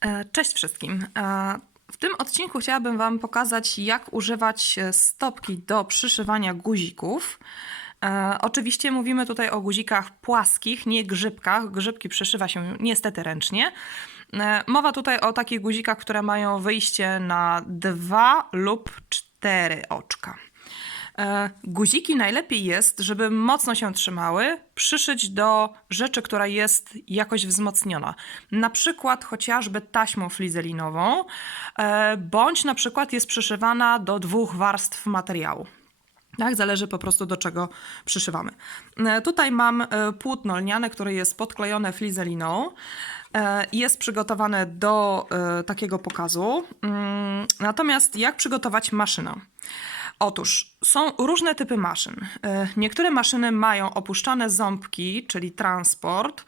E, Cześć wszystkim. E, W tym odcinku chciałabym Wam pokazać, jak używać e, stopki do przyszywania guzików. Oczywiście mówimy tutaj o guzikach płaskich, nie grzybkach. Grzybki przyszywa się niestety ręcznie. Mowa tutaj o takich guzikach, które mają wyjście na dwa lub cztery oczka. E, Guziki najlepiej jest, żeby mocno się trzymały, przyszyć do rzeczy, która jest jakoś wzmocniona. Na przykład chociażby taśmą flizelinową, e, bądź na przykład jest przyszywana do dwóch warstw materiału. Tak, zależy po prostu do czego przyszywamy. E, Tutaj mam płótno lniane, które jest podklejone flizeliną. Jest przygotowane do takiego pokazu. Mm, Natomiast jak przygotować maszynę? Otóż są różne typy maszyn. E, Niektóre maszyny mają opuszczane ząbki, czyli transport,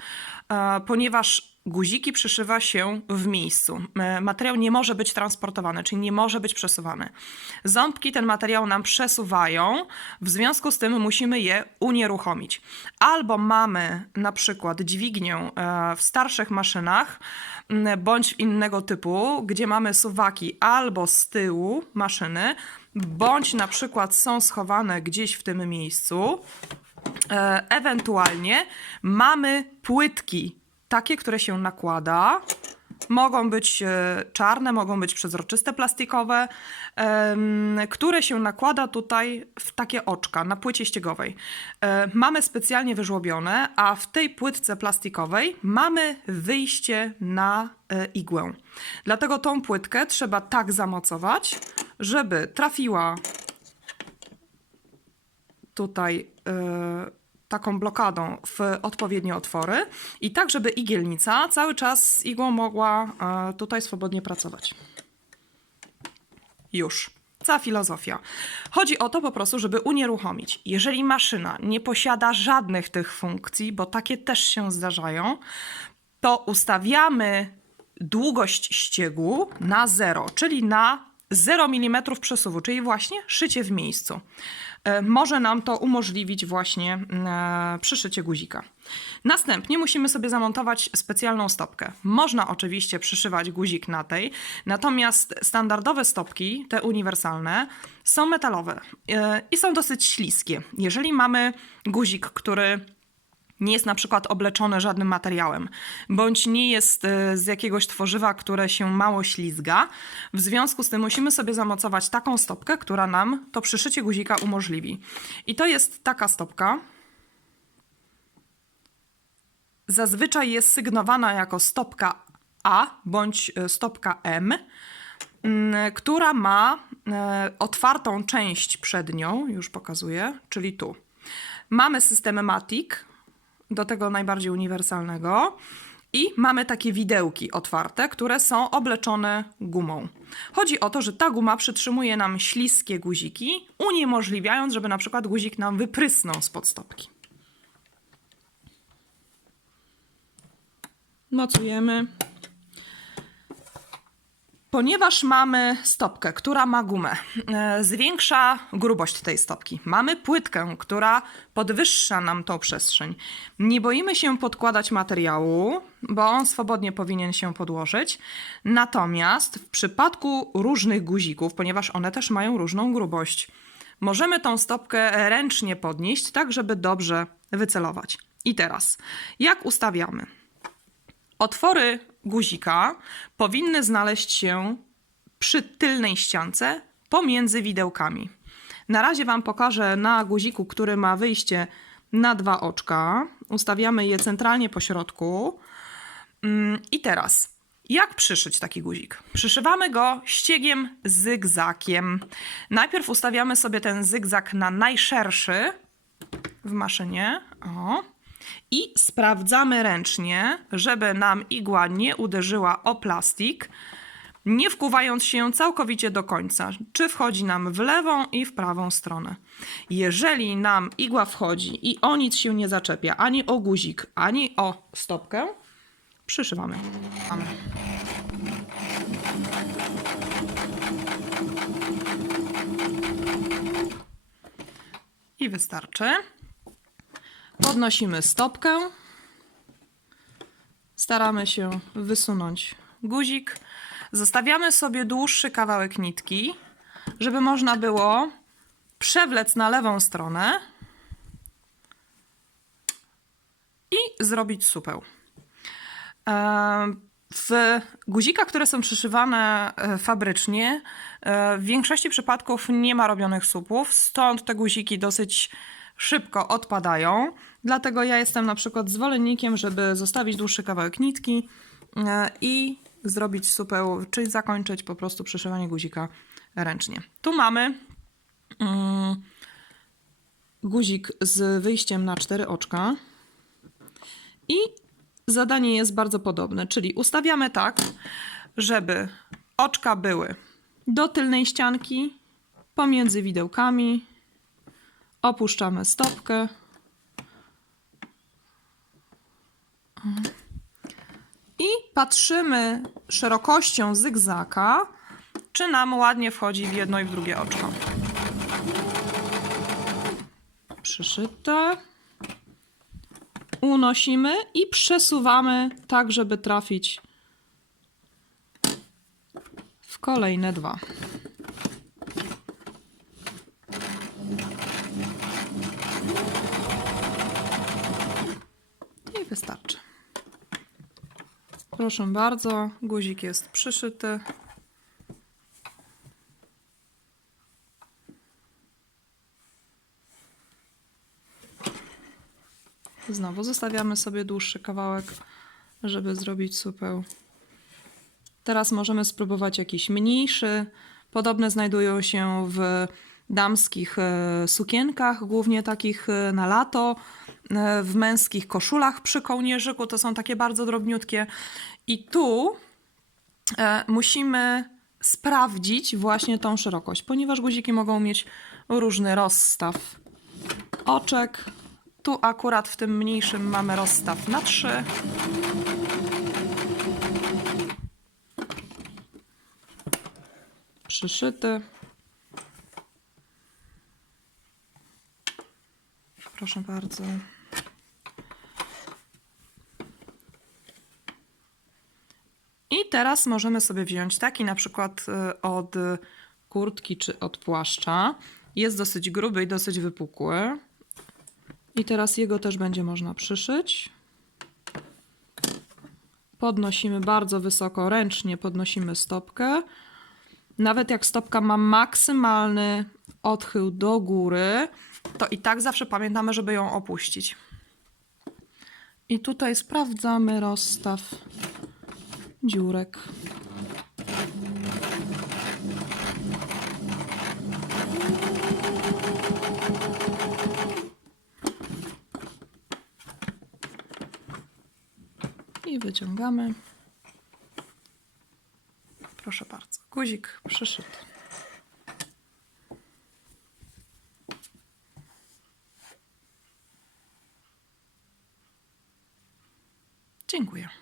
e, ponieważ guziki przyszywa się w miejscu. E, Materiał nie może być transportowany, czyli nie może być przesuwany. Ząbki ten materiał nam przesuwają, w związku z tym musimy je unieruchomić. Albo mamy na przykład dźwignię e, w starszych maszynach, bądź innego typu, gdzie mamy suwaki albo z tyłu maszyny, bądź na przykład są schowane gdzieś w tym miejscu. E, Ewentualnie mamy płytki, takie, które się nakłada. Mogą być e, czarne, mogą być przezroczyste, plastikowe, które się nakłada tutaj w takie oczka na płycie ściegowej. E, Mamy specjalnie wyżłobione, a w tej płytce plastikowej mamy wyjście na e, igłę. Dlatego tą płytkę trzeba tak zamocować, żeby trafiła tutaj taką blokadą w odpowiednie otwory i tak, żeby igielnica cały czas z igłą mogła e, tutaj swobodnie pracować. Już. Cała filozofia. Chodzi o to po prostu, żeby unieruchomić. Jeżeli maszyna nie posiada żadnych tych funkcji, bo takie też się zdarzają, to ustawiamy długość ściegu na 0, czyli na 0 mm przesuwu, czyli właśnie szycie w miejscu. E, Może nam to umożliwić właśnie e, przyszycie guzika. Następnie musimy sobie zamontować specjalną stopkę. Można oczywiście przyszywać guzik na tej, natomiast standardowe stopki, te uniwersalne, są metalowe e, i są dosyć śliskie. Jeżeli mamy guzik, który nie jest na przykład obleczony żadnym materiałem, bądź nie jest e, z jakiegoś tworzywa, które się mało ślizga. W związku z tym musimy sobie zamocować taką stopkę, która nam to przyszycie guzika umożliwi. I to jest taka stopka. Zazwyczaj jest sygnowana jako stopka A bądź e, stopka M, mm, która ma e, otwartą część przednią, już pokazuję, czyli tu. Mamy system Matic, do tego najbardziej uniwersalnego. I mamy takie widełki otwarte, które są obleczone gumą. Chodzi o to, że ta guma przytrzymuje nam śliskie guziki, uniemożliwiając, żeby na przykład guzik nam wyprysnął spod stopki. Mocujemy. Ponieważ mamy stopkę, która ma gumę, e, zwiększa grubość tej stopki. Mamy płytkę, która podwyższa nam tą przestrzeń. Nie boimy się podkładać materiału, bo on swobodnie powinien się podłożyć. Natomiast w przypadku różnych guzików, ponieważ one też mają różną grubość, możemy tą stopkę ręcznie podnieść, tak żeby dobrze wycelować. I teraz, jak ustawiamy? Otwory guzika powinny znaleźć się przy tylnej ściance pomiędzy widełkami. Na razie Wam pokażę na guziku, który ma wyjście na dwa oczka. Ustawiamy je centralnie po środku. Mm, I teraz, jak przyszyć taki guzik? Przyszywamy go ściegiem zygzakiem. Najpierw ustawiamy sobie ten zygzak na najszerszy w maszynie. O. I sprawdzamy ręcznie, żeby nam igła nie uderzyła o plastik, nie wkuwając się całkowicie do końca, czy wchodzi nam w lewą i w prawą stronę. Jeżeli nam igła wchodzi i o nic się nie zaczepia, ani o guzik, ani o stopkę, przyszywamy. Mamy. I wystarczy. Podnosimy stopkę. Staramy się wysunąć guzik, zostawiamy sobie dłuższy kawałek nitki, żeby można było przewlec na lewą stronę i zrobić supeł. E, W guzikach, które są przyszywane e, fabrycznie, e, w większości przypadków nie ma robionych supów, stąd te guziki dosyć szybko odpadają. Dlatego ja jestem na przykład zwolennikiem, żeby zostawić dłuższy kawałek nitki e, i zrobić supeł, czyli zakończyć po prostu przyszywanie guzika ręcznie. Tu mamy mm, guzik z wyjściem na cztery oczka. I zadanie jest bardzo podobne, czyli ustawiamy tak, żeby oczka były do tylnej ścianki, pomiędzy widełkami, opuszczamy stopkę. I patrzymy szerokością zygzaka, czy nam ładnie wchodzi w jedno i w drugie oczko. Przyszyte unosimy i przesuwamy tak, żeby trafić w kolejne dwa. Wystarczy. Proszę bardzo, guzik jest przyszyty. Znowu zostawiamy sobie dłuższy kawałek, żeby zrobić supeł. Teraz możemy spróbować jakiś mniejszy. Podobne znajdują się w damskich e, sukienkach, głównie takich e, na lato, w męskich koszulach przy kołnierzyku. To są takie bardzo drobniutkie. I tu e, musimy sprawdzić właśnie tą szerokość, ponieważ guziki mogą mieć różny rozstaw oczek. Tu akurat w tym mniejszym mamy rozstaw na 3. Przyszyty. Proszę bardzo. Teraz możemy sobie wziąć taki na przykład y, od kurtki czy od płaszcza. Jest dosyć gruby i dosyć wypukły. I teraz jego też będzie można przyszyć. Podnosimy bardzo wysoko, ręcznie podnosimy stopkę. Nawet jak stopka ma maksymalny odchył do góry, to i tak zawsze pamiętamy, żeby ją opuścić. I tutaj sprawdzamy rozstaw dziurek. I wyciągamy. Proszę bardzo, guzik przyszyty. Dziękuję.